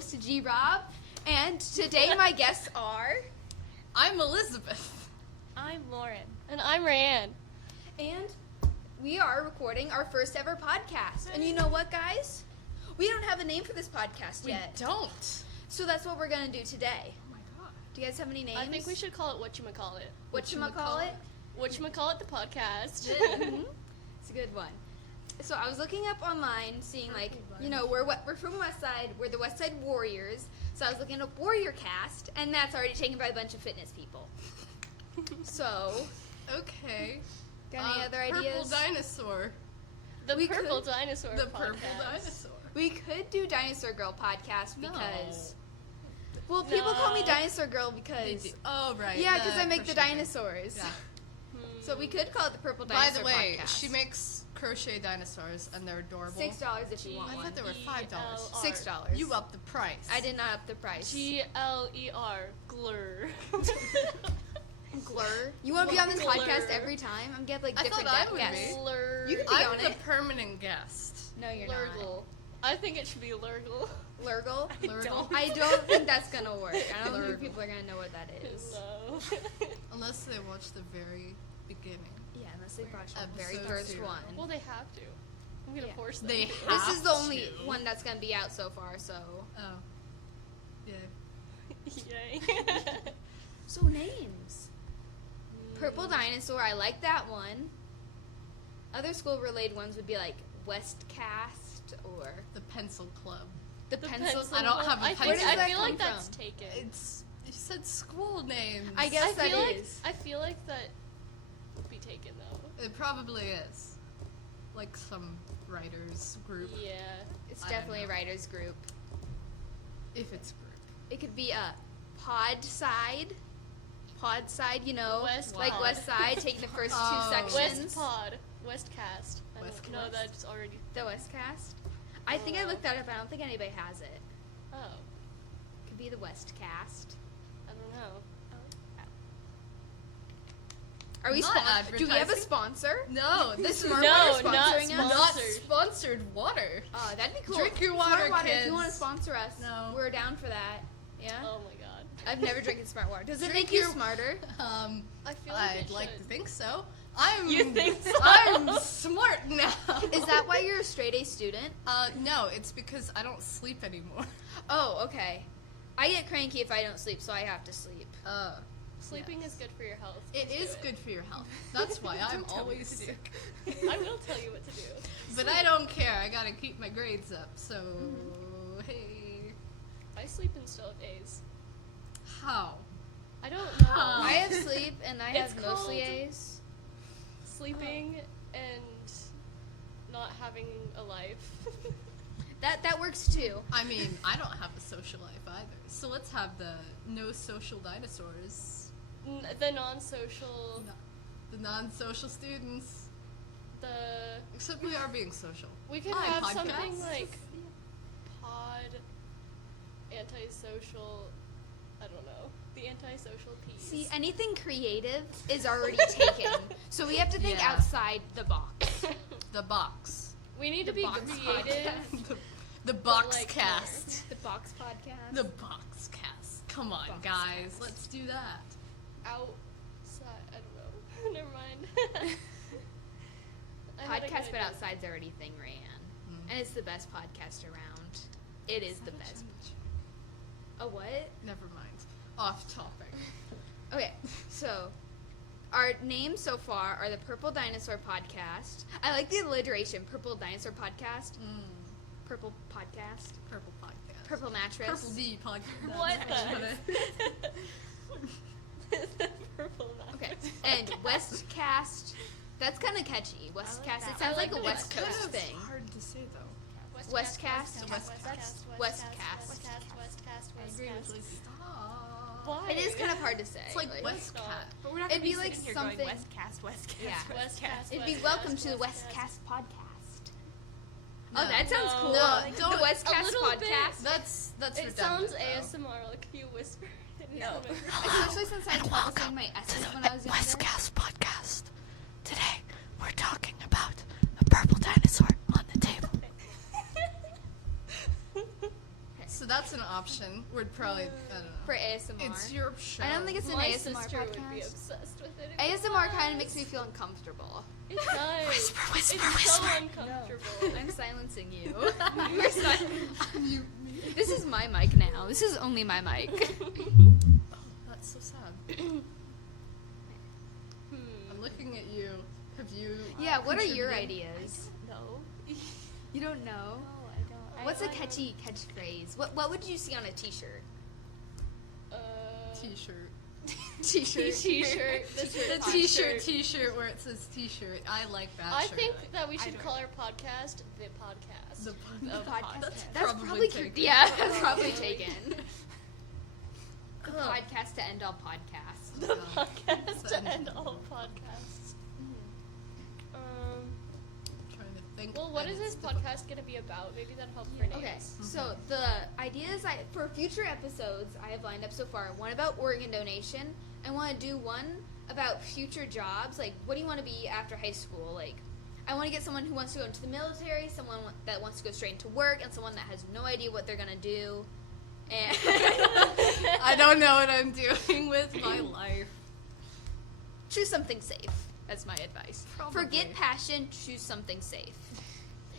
host, G Rob, and today my guests are... I'm Elizabeth. I'm Lauryn. And I'm Raeanne. And we are recording our first ever podcast. And you know what, guys? We don't have a name for this podcast yet. We don't. So that's what we're going to do today. Oh my god. Do you guys have any names? I think we should call it Whatchamacallit. Whatchamacallit? Whatchamacallit the podcast. It's a good one. So I was looking up online, seeing we're from West Side, we're the West Side Warriors. So I was looking up Warrior Cast, and that's already taken by a bunch of fitness people. So, Okay. got any other ideas? Purple dinosaur. The We Purple could- Dinosaur The podcast. purple dinosaur. We could do Dinosaur Girl podcast No. because, well, people call me No. Dinosaur Girl They because, do. Oh right. yeah, because I make the crochet thing. dinosaurs. Yeah. So we could call it the Purple By Dinosaur the way, podcast. she makes crochet dinosaurs, and they're adorable. $6 if you want I one. thought they were $5. $6. You upped the price. I did not up the price. GLER. Glur. Glur. You want to be on this Glur. podcast every time? I'm getting I different thought I would guests. be. Glur. You could be I'm on the it. permanent guest. No, you're Lurgle. I think it should be Lurgle. not. Lurgle? Lurgle. I don't think that's gonna work. I don't think Lurgle. people are gonna know what that is. No. Unless they watch the very beginning. Yeah, unless they watched the very Episode first 0. one. Well, they have to. I'm gonna Yeah. force them. They to. have This is the only to. one that's gonna be out so far. So, Oh. Yeah. Yay. so names. Purple Dinosaur. I like that one. Other school-related ones would be like Westcast or The Pencil Club. the Pencil. I don't have a I pencil. Where does I that feel come like that's from? taken. It's you said school names. I guess that is. I feel like that would be taken though. It probably is. Like some writers group. Yeah. It's I don't definitely a know. writers group. If it's group. It could be a pod side, you know, West like pod. West Side, taking the first Oh. two sections. West Pod. Westcast. I don't Westcast. know that's already. The Westcast. I think I looked that up. I don't think anybody has it. Oh. Could be the Westcast. I don't know. Are we? Not Do we have a advertising. sponsor? No, The this is Smart No, Water not sponsoring us. sponsored. not sponsored water. Oh, that'd be cool. Drink your water, Smart Water, if you kids. want to sponsor us, No. we're down for that. Yeah. Oh my god. I've never drinking Smart Water. Does it Drink make you your- smarter? I feel like I'd it like to should. think so. I'm. You think so? I'm smart now. Is that why you're a straight A student? No, it's because I don't sleep anymore. Oh, okay. I get cranky if I don't sleep, so I have to sleep. Sleeping Yes. is good for your health. It Just do is good for your health. That's why I'm always sick. I will tell you what to do. But I don't care. I gotta keep my grades up. So hey, I sleep in still days. how? I don't know. Huh. I have sleep, and I It's have mostly called- A's. Sleeping and not having a life. That works too. I mean, I don't have a social life either. So let's have the no social dinosaurs. The non-social. The non-social students. The Except we are being social. we could Hi, have podcast. something like pod antisocial. I don't know. The antisocial piece. See, anything creative is already taken, so we have to think Yeah. outside the box. The box. we need to the be box creative. The box like, cast. The box podcast. The box cast. Come on, Box guys. cast. Let's do that. Outside. I don't know. Never mind. I had a good Podcast but idea. outside's already thing, Raeanne. And it's the best podcast around. It is the best. A what? Never mind. Off topic. Okay, so our names so far are the Purple Dinosaur Podcast. I like the alliteration. Purple Dinosaur Podcast. Purple Podcast. Purple podcast. Purple Mattress. Purple D podcast. What the? the purple Okay, mattress. and Westcast. That's kind of catchy. Westcast. that It sounds one. like a I like West the Coast Kind of thing. hard to say though. Westcast? Westcast. Westcast. Westcast. Stop. Why? It is kind of hard to say. It's like Westcat. But we're not It'd gonna be like sitting here something- going Westcast. Yeah. Westcast. It'd be Westcast, welcome to the Westcast. Westcast Podcast. No. Oh, that sounds No. cool. No, The don't- Westcast a little Podcast. That's It sounds redundant, though. ASMR, like you whisper. No. Especially since I was saying my S's when I was younger. Westcast podcast. Today we're talking about a purple dinosaur on the table. So that's an Would probably, I don't know. For ASMR. It's your show. I don't think it's an My ASMR sister would be podcast. obsessed with it. ASMR kind of makes me feel uncomfortable. It does. Whisper, whisper, it's so whisper. uncomfortable. I'm silencing you. We're This is my mic now. This is only my mic. Oh, that's so sad. I'm looking at you. Have you? Yeah, what are your contributed? ideas? No. You don't know? No, I don't. What's a catchy catchphrase? What would you see on a t-shirt? T-shirt. T-shirt. T-shirt. The T-shirt where it says T-shirt. I like that I shirt. think that we I should don't call our podcast the podcast. The podcast. That's probably taken. yeah, that's probably taken. The podcast to end all podcasts. The Yeah. podcast So- to end all podcasts. Trying to think. Well, what and is it's this difficult. podcast gonna be about? Maybe that'll help for names. Okay, so the ideas for future episodes I have lined up so far, one about organ donation. I want to do one about future jobs, like what do you want to be after high school? Like, I want to get someone who wants to go into the military, someone that wants to go straight into work, and someone that has no idea what they're gonna do. And I don't know what I'm doing with my life. choose something safe. That's my advice. Probably. Forget passion. Choose something safe.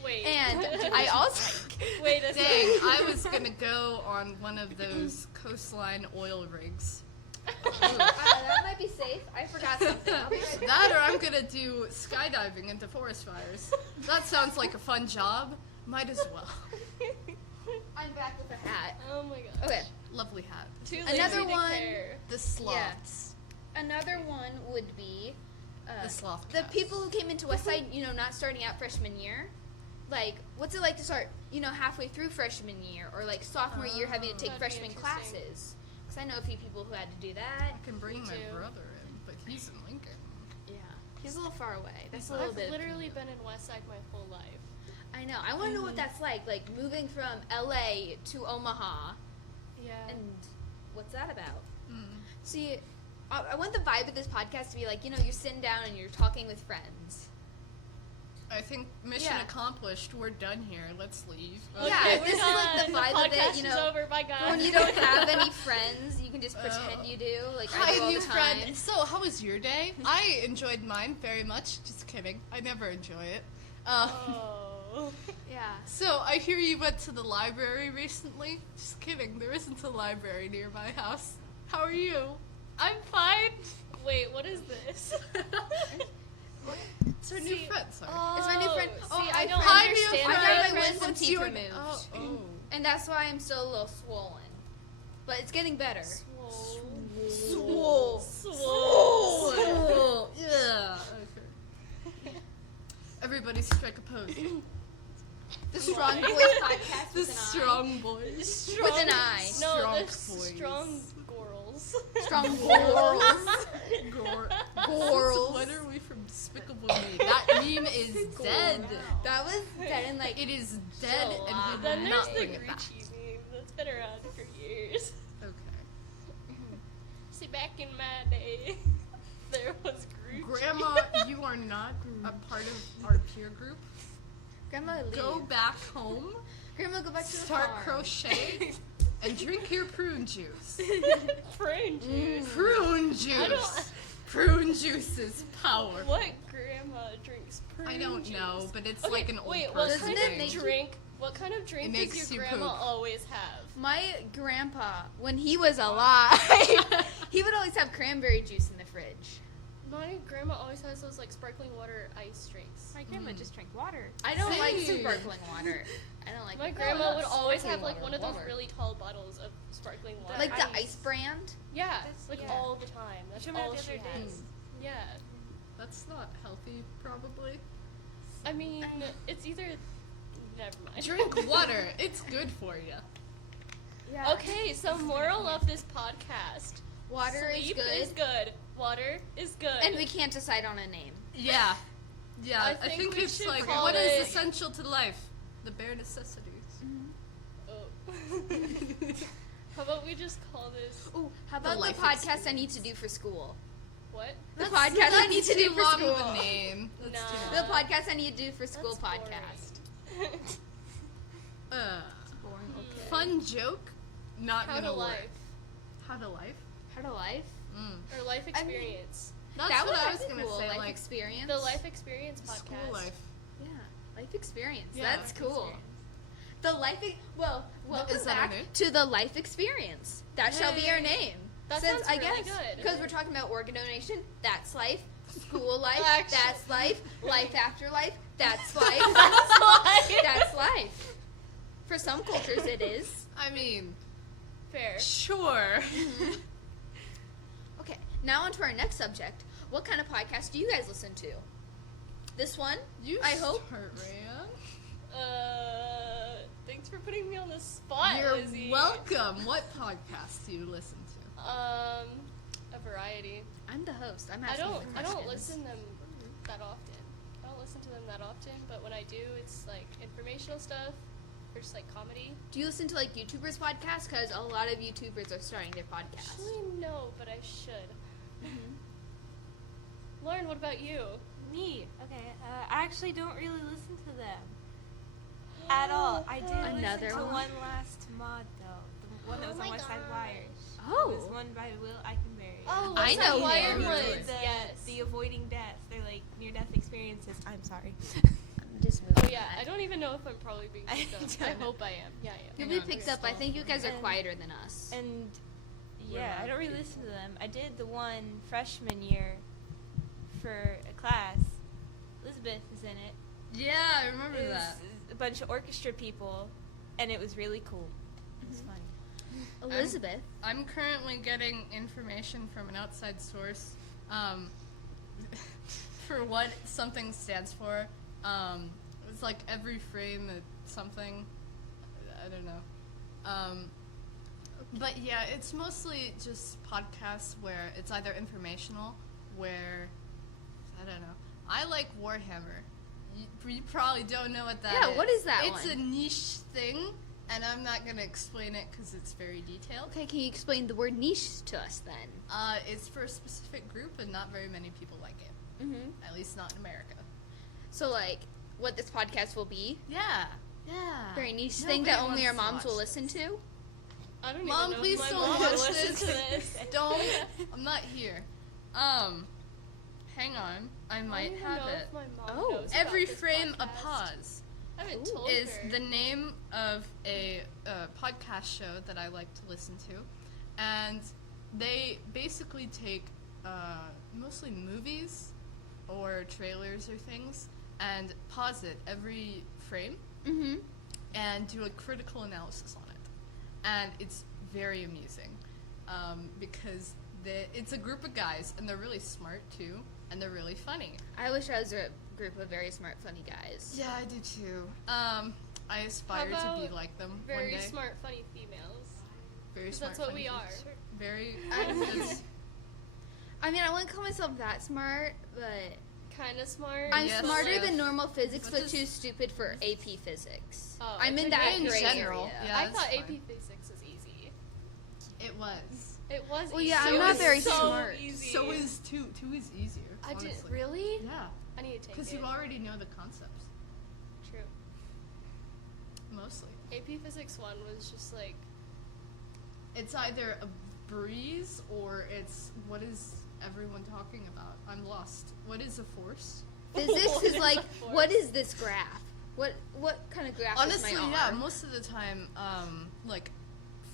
Wait. And I also Wait a Dang, second. I was gonna go on one of those coastline oil rigs. that might be safe. I forgot something. I'll be right back. That or I'm gonna do skydiving into forest fires. That sounds like a fun job. Might as well. I'm back with a hat. Oh my god. Okay. Lovely hat. Too Another lazy to one- care. The sloths. Another one would be The sloth the cats. people who came into Westside, not starting out freshman year. Like, what's it like to start, halfway through freshman year or like sophomore year having to take That'd be freshman interesting. classes? Because I know a few people who had to do that. I can bring Me my too. brother in, but he's in Lincoln. Yeah, he's a little far away. That's a little I've bit. literally been in Westside my whole life. I know. I want to know what that's like moving from LA to Omaha, Yeah. and what's that about? Mm. See, I want the vibe of this podcast to be like, you're sitting down and you're talking with friends. I think mission Yeah. accomplished. We're done here. Let's leave. Yeah, we're this is like the done. vibe of it, podcast is over. Bye, guys. When you don't have any friends, you can just pretend you do. Like I Hi, do all new the time. friend. So, how was your day? I enjoyed mine very much. Just kidding. I never enjoy it. Oh. Yeah. So, I hear you went to the library recently. Just kidding. There isn't a library near my house. How are you? I'm fine. Wait, what is this? It's our new See, friend. Sorry. It's my new friend. See, Oh, I don't hi, new understand I friend. got my my friends. wisdom What's teeth your- removed. Oh. And that's why I'm still a little swollen. But it's getting better. Swole. Swole. Swole. Yeah. Okay. Everybody strike a pose. The Strong Boys podcast The with an strong boys. Strong, With an I. No, Strong the boys. strong gorals. eye. Strong Boys. What are we from Despicable Me? That meme is dead. That was dead in like. It is dead, So and we Then will there's not the bring it back. Gucci meme that's been around for years. Okay. See, back in my day, there was Gucci. Grandma, you are not a part of our peer group. Grandma, leave. Go back home, Grandma, go back to the start farm. crochet, and drink your prune juice. Prune juice. Prune I juice. don't- Prune juice is power. What grandma drinks prune I don't juice? know, but it's Okay, like an old wait, person what Doesn't kind it thing. make of drink? What kind of drink It does makes your you grandma poop. always have? My grandpa, when he was alive, he would always have cranberry juice in the fridge. My grandma always has those like sparkling water ice drinks. My grandma just drank water. I don't like Same. sparkling water. I don't like My it. grandma would always sparkling have like water, one of those water. really tall bottles of sparkling water. Like the ice. ice brand. Yeah, That's- like yeah. all the time. That's Showed me that all the she other day. has. Yeah. That's not healthy, probably. I mean, it's either. Never mind. Drink water. It's good for you. Yeah. Okay, so moral of this podcast: Water sleep is good, Water is good. and we can't decide on a name. Yeah. Yeah, I I think think we it's should like, call what is it- essential to life? The bare necessities. Oh. How about we just call this Ooh, how about the life podcast I need to do for school? what? The podcast I need to do too for long school. of a name. That's No. too The long. podcast I need to do for school That's boring. podcast. Uh, Boring. Okay. fun joke. not How gonna to work. life. How to life? How to life? Or life experience. That's that what would I was be gonna cool. say. Life Like experience. The life experience podcast. school life. Yeah, life experience. Yeah, That's life cool. experience. Welcome Is that our back name? to the life experience. That shall be our Yay. name. That Since sounds I really guess good. because we're talking about organ donation, that's life. School life, Actually- that's life. Life after life, that's life. That's life. That's life. For some cultures, it is. I mean, Fair. sure. Okay, now on to our next subject. What kind of podcast do you guys listen to? This one? You I hope. start, Raeanne. Thanks for putting me on the spot, You're Lizzie. welcome. What podcast do you listen to? A variety. I'm the host. I'm I asking don't the questions. listen them that often. I don't listen to them that often, but when I do, it's like informational stuff or just like comedy. Do you listen to like YouTubers' podcasts? Because a lot of YouTubers are starting their podcasts. Actually, no, but I should. Lauren, what about you? Me? Okay. I actually don't really listen to them at all. I did Another listen to one? one last mod though, the one that was Oh on my West Side gosh. Wired. Oh. It was one by Will Eichenberry. Oh, I West know Side Wired him. ones. The, Yes. the avoiding death. They're like near-death experiences. I'm sorry. Just moving Oh yeah, on. I don't even know if I'm probably being picked up. I I don't hope I am. Yeah, I am. You'll Hang be on, picked we're up. I still- think you guys are And- quieter than us. And We're yeah, not I don't really people. listen to them. I did the one freshman year for a class. Elizabeth is in it. Yeah, I remember It was that. a bunch of orchestra people, and it was really cool. It was fun. Elizabeth. I'm currently getting information from an outside source for what something stands for. It's like every frame is something. I don't know. But yeah, it's mostly just podcasts where it's either informational, where I don't know. I like Warhammer. You probably don't know what that is. Yeah, what is that It's one? a niche thing, and I'm not gonna explain it because it's very detailed. Okay, can you explain the word niche to us then? It's for a specific group, and not very many people like it. Mm-hmm. At least not in America. So, like, what this podcast will be? Yeah. Yeah. Very niche thing that Nobody only our wants to moms watch will this. listen to? I don't Mom, even know please if my don't mom watch would listen this. to this. Don't. I'm not here. Hang on. I might I don't even have know it. if my mom Oh. knows Every about this frame a podcast. pause I haven't Ooh. told is her. the name of a podcast show that I like to listen to, and they basically take mostly movies or trailers or things and pause it every frame Mm-hmm. and do a critical analysis on it, and it's very amusing because it's a group of guys and they're really smart too, and they're really funny. I wish I was a group of very smart, funny guys. Yeah, I do too. I aspire to How be about like them Very one day. smart, funny females. Very 'Cause smart. that's what funny we are. kids. Very. I- I mean, I wouldn't call myself that smart, but Kind of smart. I'm Yes, smarter yes. than normal physics, But but just- too stupid for AP physics. Oh, I'm it's in like that in gray general, area. yeah. I that's thought fine. AP Physics was easy. It was. It was Well, easy. yeah, I'm It not was very so smart. Easy. So is two. Two is easier. I did honestly. really. Yeah, I need to take because it. you already know the concepts True. mostly. AP Physics 1 was just like It's either a breeze or it's what is everyone talking about? I'm lost. What is a force? Physics What is is like, a force? what is this graph? What kind of graph Honestly, is my yeah. arm? Most of the time, like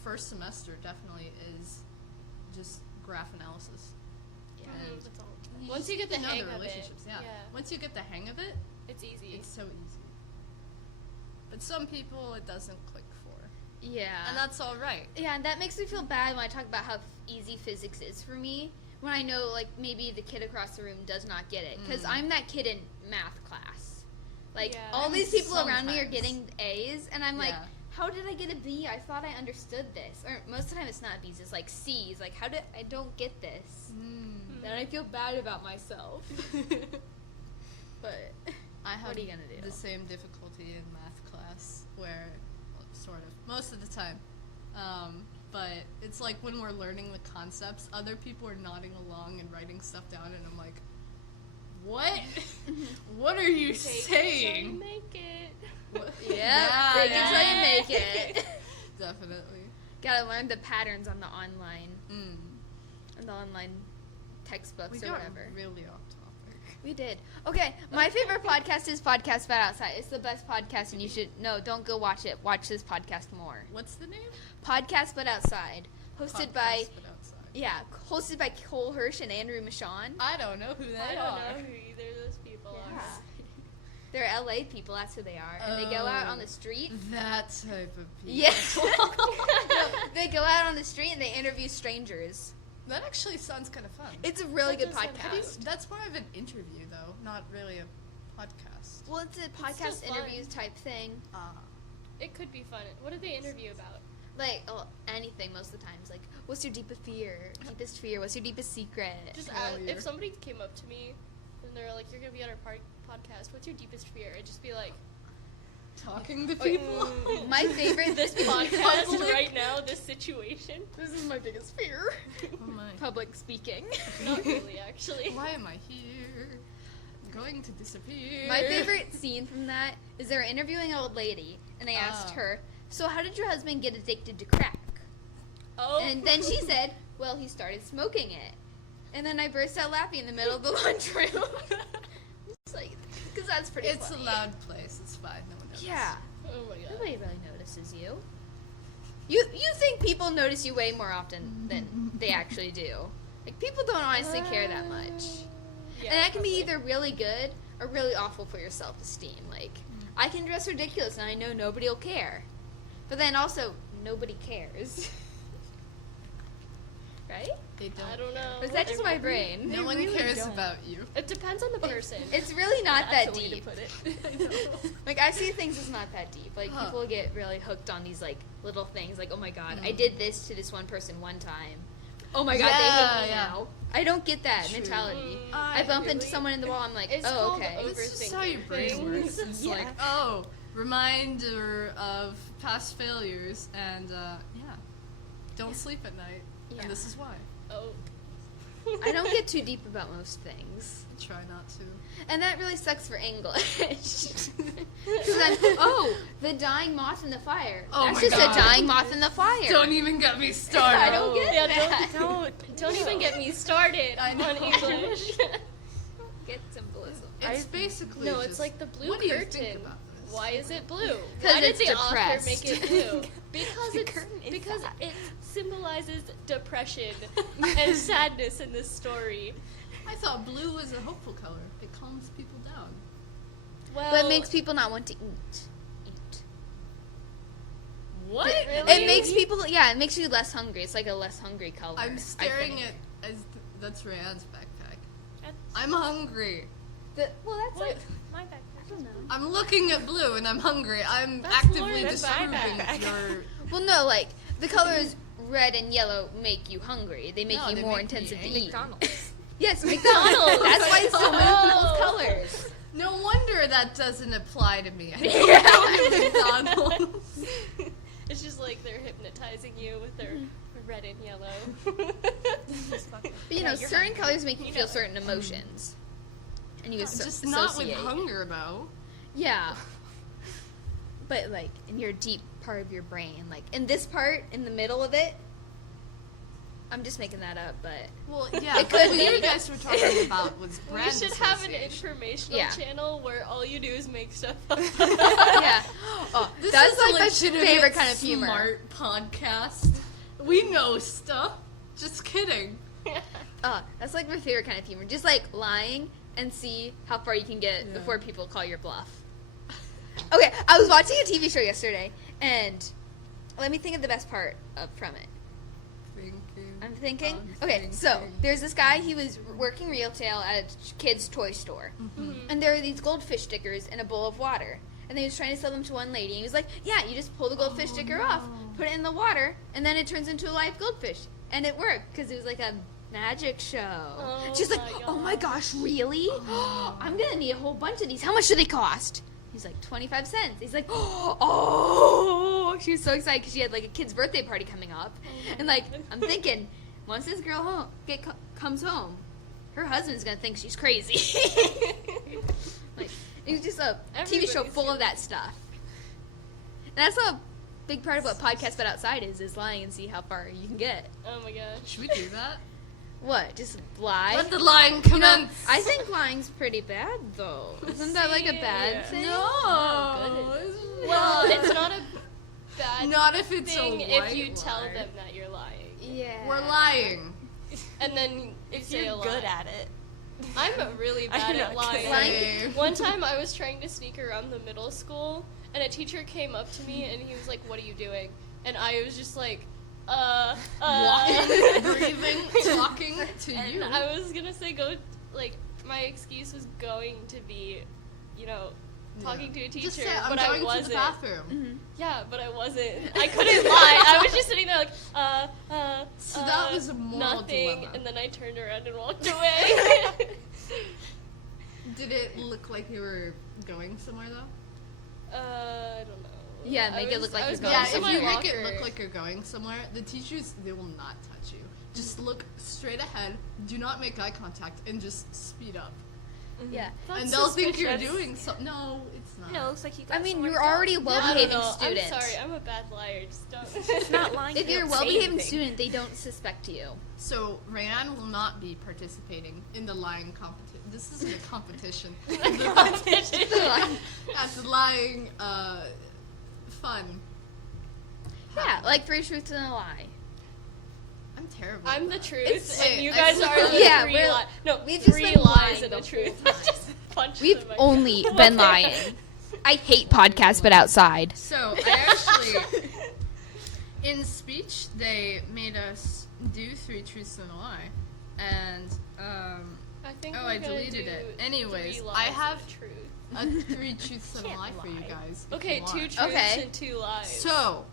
first semester definitely is just graph analysis. Yeah. And that's all. you Once just you get the know hang the of it, relationships, yeah. Once you get the hang of it, it's easy. it's so easy. But some people it doesn't click for, Yeah. and that's all right. Yeah, and that makes me feel bad when I talk about how easy physics is for me. When I know, like, maybe the kid across the room does not get it. Because I'm that kid in math class. Like, Yeah. all these people around me are Sometimes. getting A's, and I'm like, Yeah. how did I get a B? I thought I understood this. Or most of the time it's not B's, it's like C's. Like, how did I don't get this? Then I feel bad about myself. But I have what are you gonna do? the same difficulty in math class, where well, sort of most of the time. But it's like when we're learning the concepts, other people are nodding along and writing stuff down, and I'm like, "What? What are you Take it saying?" till you make it. What- yeah, they can try and yeah. make it. Definitely. gotta learn the patterns on the online, Mm. on the online textbooks We or got whatever. really off topic. We did. Okay, my favorite podcast is Podcast About Outside. It's the best podcast, and you should don't go watch it. Watch this podcast more. What's the name? Podcast But Outside, hosted by Podcast But Outside. hosted by Cole Hirsch and Andrew Michon. I don't know who they I don't are. know who either of those people are. They're LA people. That's who they are, and they go out on the street. That type of people. Yeah, no, they go out on the street and they interview strangers. That actually sounds kind of fun. It's a really That good does sound podcast. That's more of an interview, though, not really a podcast. Well, it's a podcast still fun. interviews type thing. It could be fun. What did they interview about? Like anything most of the times. Like, what's your deepest fear? Deepest fear. What's your deepest secret? Just Familiar. if somebody came up to me and they're like, "You're gonna be on our podcast. What's your deepest fear?" I'd just be like, Talking to people. My favorite "This podcast right now, this situation." This is my biggest fear. Oh my. Public speaking. Not really, actually. Why am I here? I'm going to disappear. My favorite scene from that is they're interviewing an old lady, and they asked Oh. her, "So how did your husband get addicted to crack?" Oh. And then she said, "Well, he started smoking it." And then I burst out laughing in the middle of the lunchroom. It's like, because that's pretty It's funny. a loud place. It's fine. No one knows. Yeah. Oh my god. Nobody really notices you. You think people notice you way more often than they actually do. Like, people don't honestly care that much. Yeah, And that can be probably. either really good or really awful for your self-esteem. Like, I can dress ridiculous and I know nobody will care. But then also, nobody cares. Right? They don't. I don't know. Or is that just my brain? No one cares about you. It depends on the person. It's really not That's that a way to deep. put it. I know. Like, I see things as not that deep. Like, Huh. people get really hooked on these, like, little things. Like, oh my god, I did this to this one person one time. Oh my god, they hate me Yeah, yeah. now. I don't get that True. mentality. Mm, I bump into really? someone in the wall, I'm like, It's oh, called okay. This is how your Overthinking brain works. things. It's Yeah. like, oh, reminder of past failures, and yeah, don't sleep at night. Yeah. And this is why. Oh. I don't get too deep about most things. Try not to. And that really sucks for English. Because then, the dying moth in the fire. Oh That's my just God. a dying moth in the fire. Don't even get me started. I don't get Yeah, that. don't even get me started I know. on English. Get symbolism. It's basically No, just, it's like the blue what do you curtain. think about this? Why is it blue? 'Cause Why did it's the author depressed. make it blue? Because The it's curtain is because sad. it symbolizes depression and sadness in this story. I thought blue was a hopeful color. It calms people down. Well, But it makes people not want to eat. What? Really? It makes people, it makes you less hungry. It's like a less hungry color. I'm I staring think. at that's Raeanne's backpack. That's- I'm hungry. Well, that's What? like, My backpack. I don't know. I'm looking at blue and I'm hungry. I'm That's actively Lauren's disproving backpack. your. Well, no, like, the colors red and yellow make you hungry. They make No, you they more make me intensive to angry. eat. McDonald's. Yes, McDonald's. That's why so many people's Oh. colors. No wonder that doesn't apply to me. I Yeah. don't know McDonald's. It's just like they're hypnotizing you with their red and yellow. But you know, certain colors make you feel certain emotions. And you Just not with associate. hunger, though. Yeah. But, like, in your deep part of your brain. Like, in this part, in the middle of it, I'm just making that up, but... Well, yeah. It but could what be. you guys were talking about was We brand should have an association. informational Yeah. channel where all you do is make stuff up. yeah. Oh, This that's is like a my legitimate favorite kind of humor. Smart podcast. We know stuff. Just kidding. That's like my favorite kind of humor. Just like lying and see how far you can get Yeah. before people call your bluff. Okay, I was watching a TV show yesterday, and let me think of the best part from it. I'm thinking. Okay, so there's this guy. He was working retail at a kid's toy store, and there are these goldfish stickers in a bowl of water. And he was trying to sell them to one lady. And he was like, "Yeah, you just pull the goldfish sticker off, put it in the water, and then it turns into a live goldfish." And it worked because it was like a magic show. Oh She's like, my "Oh my gosh, really? I'm gonna need a whole bunch of these. How much do they cost?" He's like, 25 cents. He's like, "Oh!" She was so excited because she had like a kid's birthday party coming up, and like I'm thinking, once this girl comes home, her husband's gonna think she's crazy. Like, it was just a TV show Everybody's full of doing that stuff. And that's a big part of what Podcast But Outside is lying and see how far you can get. Oh my gosh. Should we do that? What? Just lie? Let the lying commence. I think lying's pretty bad, though. Isn't that like a bad Yeah. thing? No. Well, it's not a bad Not if it's thing a if you white tell lie. them that you're lying. Yeah. We're lying. And then If say you're a lie. good at it. I'm really I bad know, at lying. Lying. One time I was trying to sneak around the middle school, and a teacher came up to me and he was like, "What are you doing?" And I was just like, Walking, breathing, talking to And you. I was gonna say my excuse was going to be, talking to a teacher, Just say, I'm but going I wasn't. to the bathroom. Mhm. Yeah, but I wasn't. I couldn't lie. I was just sitting there like, So that was a moral nothing, dilemma. and then I turned around and walked away. Did it look like you were going somewhere though? I don't know. Yeah, I make it was- look like I you're was going Yeah, to if my you make it locker. look like you're going somewhere, the teachers, they will not touch you. Just look straight ahead, do not make eye contact, and just speed up. Yeah. That's and they'll think you're suspicious. doing something. No, it's not. No, it looks like you got I mean, somewhere you're to go. already a I don't well-behaving know. student. I'm sorry, I'm a bad liar. Just don't. It's not lying. If you you're a don't say well-behaving anything. student, they don't suspect you. So, Raeanne will not be participating in the lying competition. This isn't a competition. At the lying, fun. Yeah, like 3 truths and a lie. I'm terrible. I'm at the that. truth, It's- and you I guys swear. are the Yeah, 3 we're- lies. No, we've just 3 been lies lying and the a truth. whole I just punched We've the mic. only been lying. I hate Podcast But Outside. So, I actually, in speech, they made us do 3 truths and a lie. And, I think Oh, we're I gonna deleted do it. Anyways, 3 lies I and have- a truth. 3 truths and a Can't lie for you lie. guys. if Okay, you 2 want. truths Okay. and 2 lies. So,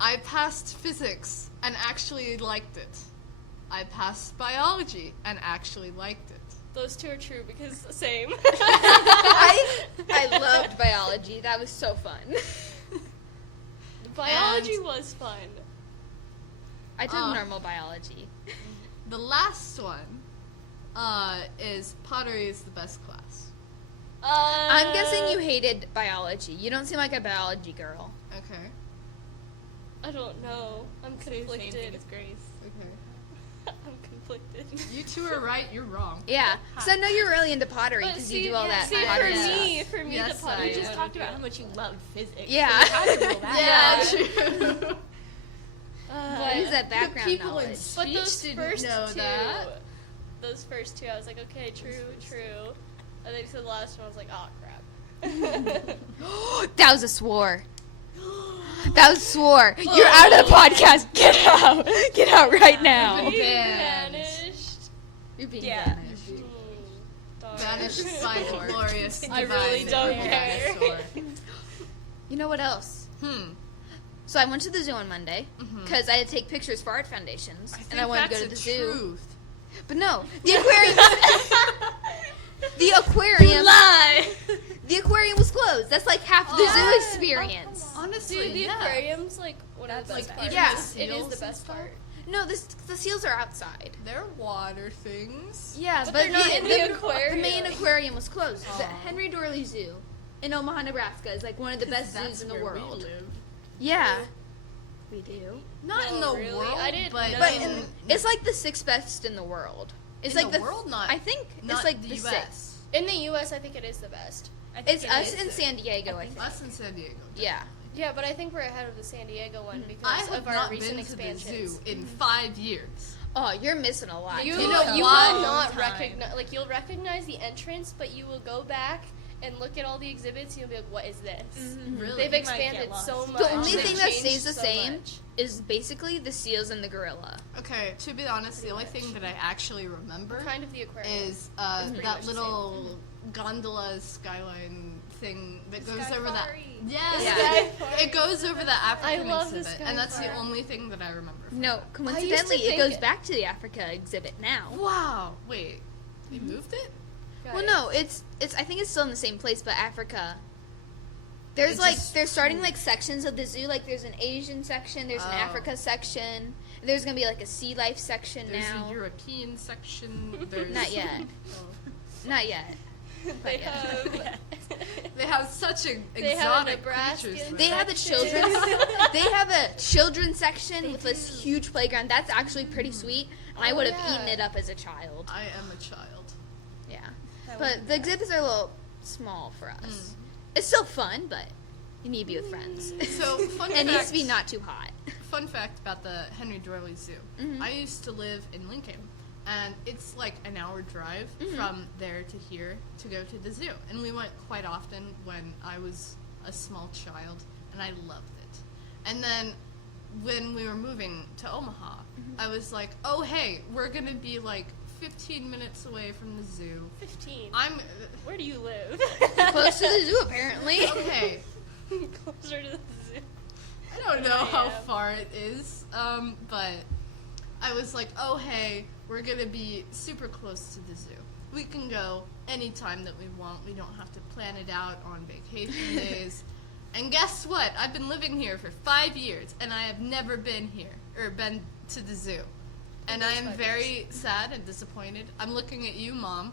I passed physics and actually liked it. I passed biology and actually liked it. Those 2 are true because same. I loved biology. That was so fun. Biology And- was fun. I took normal biology. The last one is pottery is the best class. I'm guessing you hated biology. You don't seem like a biology girl. Okay. I don't know. I'm Say the same thing conflicted. as Grace. Okay. I'm conflicted. You two are right, you're wrong. Yeah. So I know you're really into pottery But because you do all that see, pottery for stuff. me, for me, Yes, the pottery I We just am. talked about how much you love physics. Yeah. So how do you know that? true. Use that background people knowledge. in But speech those didn't first know 2, that. those first 2, I was like, okay, true. And then you said the last one, I was like, oh crap. That was a swore. That was swore. You're out of the podcast. Get out. Get out right now. You've been Being banned. banished. You're being Yeah. banished. Darn. Vanished by the glorious I really divine don't dinosaur. You know what else? So I went to the zoo on Monday because I had to take pictures for art foundations, and I wanted to go to the zoo. Truth. But no, the aquarium. The aquarium. Lie. The aquarium was closed. That's like half the zoo experience. Honestly, Dude, the yeah. aquarium's like one of the That's best like parts. Yeah. It is seals the and best stuff? part. No, the seals are outside. They're water things. Yeah, But but, they're not in the aquarium. The main aquarium was closed. The Aw. Henry Dorley Zoo in Omaha, Nebraska is like one of the best That's zoos in the where we world. live. Yeah, we do. Not in No, the really? world, I didn't but, know. But in, it's like the 6th best in the world. It's in like the world, not I think not it's like the the U.S. 6th. In the U.S., I think it is the best. I think It's it us is. in San Diego, I think. Us in San Diego. Yeah. Yeah, but I think we're ahead of the San Diego one I because have of our not recent been to the expansions. zoo in 5 years. Oh, you're missing a lot. You, too. In a you long will not time. recognize, like, you'll recognize the entrance, but you will go back and look at all the exhibits and you'll be like, what is this? Really? They've You might expanded get lost. so much. The only They've thing that changed stays the so same much. is basically the seals and the gorilla. Okay, to be honest, the only thing that I actually remember Kind of the aquarium. is pretty that much the little gondola skyline thing that goes Sky over that. Safari. Yes, Yeah. it goes over the African love the exhibit, Sky and that's the Safari. only thing that I remember. No, coincidentally, it think goes it- back to the Africa exhibit now. Wow. Wait, they moved it? Well, no, it's. I think it's still in the same place, but Africa. There's It's like just- they're starting like sections of the zoo. Like there's an Asian section, there's an Oh. Africa section, and there's gonna be like a sea life section There's now. a European section. There's Not yet. Oh. Not yet. They have. They have such a They have a exotic Nebraskan creatures. They have a section. they have a children's section with this huge playground. That's actually pretty sweet. And I Oh, would have yeah. eaten it up as a child. I am a child. Yeah. That But wasn't the bad. exhibits are a little small for us. It's still fun, but you need to be with friends. So, fun It needs to be fact- not too hot. Fun fact about the Henry Doorly Zoo. Mhm. I used to live in Lincoln, and it's like an hour drive Mhm. from there to here to go to the zoo. And we went quite often when I was a small child, and I loved it. And then when we were moving to Omaha, I was like, oh, hey, we're going to be like 15 minutes away from the zoo. 15. I'm Where do you live? Close to the zoo, apparently. okay. Closer to the zoo. I don't know I how am. far it is, but I was like, oh, hey, we're going to be super close to the zoo. We can go anytime that we want. We don't have to plan it out on vacation days. And guess what? I've been living here for 5 years, and I have never been here, or been to the zoo. And I those am 5 very sad and disappointed. I'm looking at you, Mom.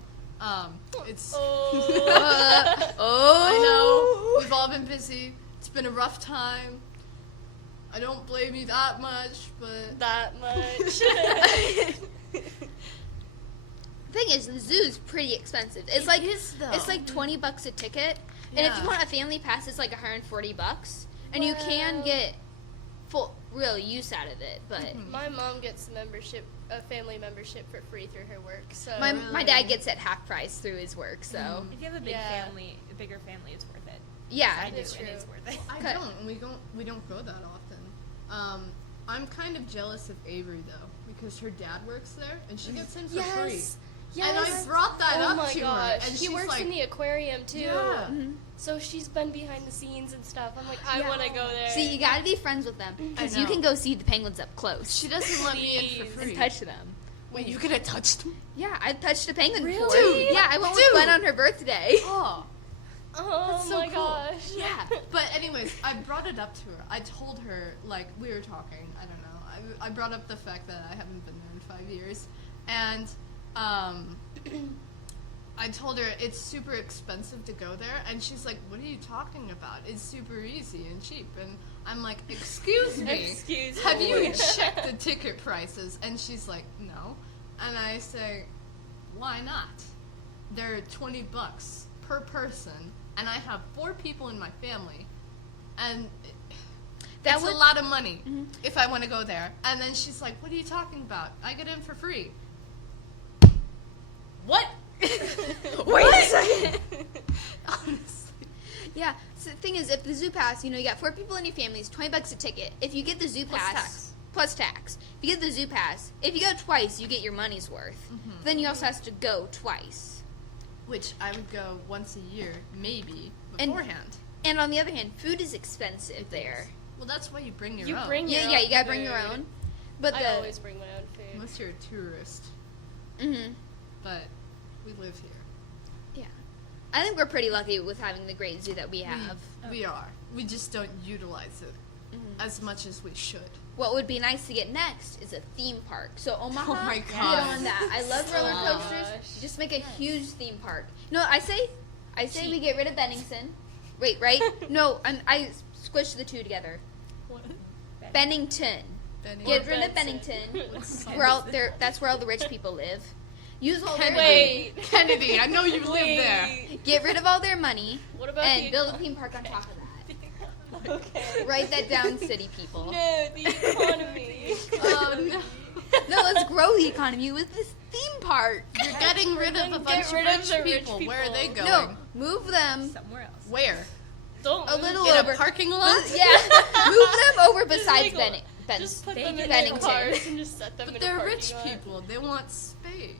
It's... Oh. I know. We've all been busy. It's been a rough time. I don't blame you that much, but That much. Thing is, the zoo's pretty expensive. It's like is, though. it's like $20 a ticket, and if Yeah. you want a family pass, it's like $140, and you can Wow. get full real use out of it. But My mom gets a family membership for free through her work. So my dad gets it half price through his work, so If you have a Yeah. a bigger family, it's worth it. yeah. I do, That's and it's true. worth it. I Okay. don't. We don't go that often. I'm kind of jealous of Avery though, because her dad works there and she gets in for free. Yes. And I brought that Oh up my to her, gosh. and He she's works like, in the aquarium too. yeah. So she's been behind the scenes and stuff. I'm like, I Yeah. want to go there. See, you gotta be friends with them because you know. can go see the penguins up close She doesn't let me in for Please. free. and touch them. Wait, you could have touched them? Yeah, I touched a penguin before. Really? Yeah, I went with Dude. Gwen on her birthday. Oh. Oh That's so my cool. gosh. Yeah. But anyways, I brought it up to her. I told her, like, we were talking, I don't know. I brought up the fact that I haven't been there in 5 years. And I told her it's super expensive to go there. And she's like, what are you talking about? It's super easy and cheap. And I'm like, excuse me. Excuse Have me. you checked the ticket prices? And she's like, no. And I say, why not? They're $20 per person, and I have 4 people in my family, and That it's would- a lot of money if I want to go there. And then she's like, what are you talking about? I get in for free. What? Wait a second. Honestly. Yeah. So the thing is, if the zoo pass, you got 4 people in your family, it's $20 a ticket. If you get the zoo Plus pass, tax. plus tax. If you get the zoo pass, if you go twice, you get your money's worth. Then you also have to go twice. Which I would go once a year, maybe, And- beforehand. And on the other hand, food is expensive there. Well, that's why you bring your You own. bring your Yeah, own yeah, you gotta bring your food. own. But I the always bring my own food. Unless you're a tourist. hmm But we live here. yeah, I think we're pretty lucky with having the great zoo that we have. We are. We just don't utilize it as much as we should. What would be nice to get next is a theme park. So Omaha, Oh my get God. on that. I love roller Oh coasters. gosh. Just make a huge theme park. No, I say we get rid of Bennington. Wait, right? No, I squished the two together. Bennington. Get rid of Benson. Bennington. Where all there? That's where all the rich people live. Use all their Wait. Kennedy, I know you live Wait. there. Get rid of all their money What about and the build a theme park on top of that. Okay. Write that down, city people. No, the economy. Oh no. No, let's grow the economy with this theme park. You're getting rid of a Get bunch rid of of the rich rich people. Where are they people. going? No, move them Somewhere else. Where? Don't a move little In over. a parking lot? Yeah, move them over besides Just Bennington. put them in Bennington. their cars and just set them But in a they're parking rich lot. people. They want space.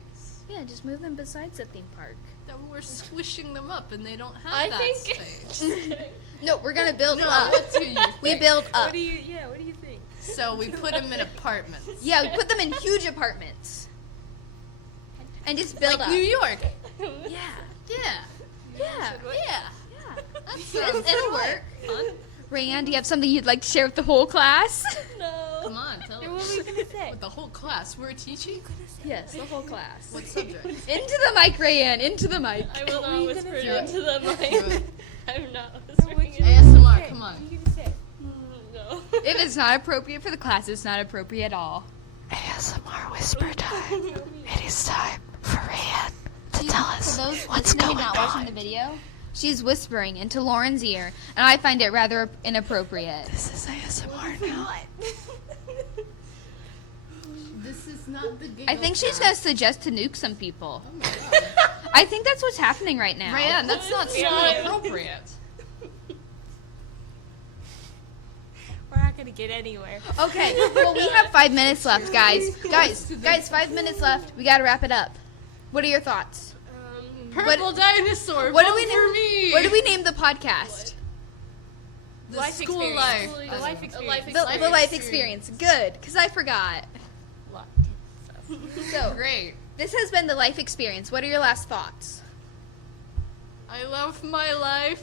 Yeah, just move them besides the theme park. Then we're squishing them up and they don't have I that think. space. No, we're gonna build No, up. what do you We think? build up. What do you think? So we put them in apartments. Yeah, we put them in huge apartments. And just build Like up. New York. Yeah. Yeah. Yeah. Yeah. It'll, it'll work. Fun. Raeanne, do you have something you'd like to share with the whole class? No. Come on, tell And what were we gonna say? With the whole class, we're teaching. Yes, the whole class. What subject? Into the mic, Raeanne. Into the mic. I will What were not you whisper gonna it say? into the Do it. mic. I'm not No, whispering what it. you ASMR, gonna say? come on. What you gonna say? No. If it's not appropriate for the class, it's not appropriate at all. ASMR whisper time. It is time for Raeanne to tell us For those what's listening going and not watching on. the video, she's whispering into Lauren's ear, and I find it rather inappropriate. This is ASMR now. This is not the game. I think she's gonna suggest to nuke some people. Oh my god. I think that's what's happening right now. Raeanne, that's not school Yeah. appropriate. We're not gonna get anywhere. Okay, well we have 5 minutes left, guys. Guys, 5 minutes left. We gotta wrap it up. What are your thoughts? Purple dinosaur. What do vote we for name? me? What do we name the podcast? The Life school experience. life. A life experience. The life experience. Good, because I forgot. So Great. this has been the life experience. What are your last thoughts? I love my life.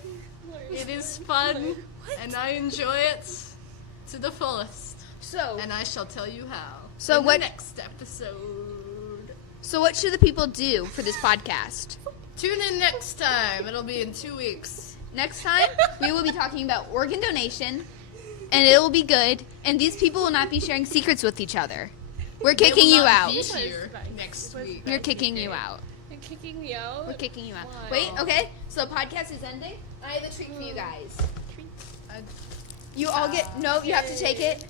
It is fun, and I enjoy it to the fullest. So, And I shall tell you how. So in what- the next episode? so what should the people do for this podcast? Tune in next time. It'll be in 2 weeks. Next time, we will be talking about organ donation, and it will be good. And these people will not be sharing secrets with each other. We're They kicking will you not out. be here next week. You're kicking you out. You're kicking me out? We're kicking you out. Why? Wait, okay. So podcast is ending. I have a treat for you guys. You all get you have to take it.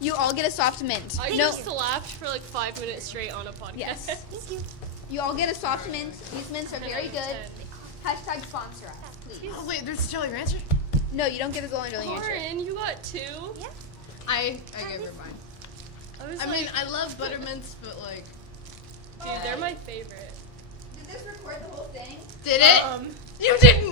You all get a soft mint. I No, just laughed for like 5 minutes straight on a podcast. yes. You all get a soft mint. These mints are very good. Hashtag sponsor us, please. Oh wait, there's a Jolly Rancher. No, you don't get a Golden Jolly Rancher. Lauren, you got 2? Yeah. I gave her mine. was I like, mean, I love buttermints, but like, dude, they're my favorite. Did this record the whole thing? did it? You did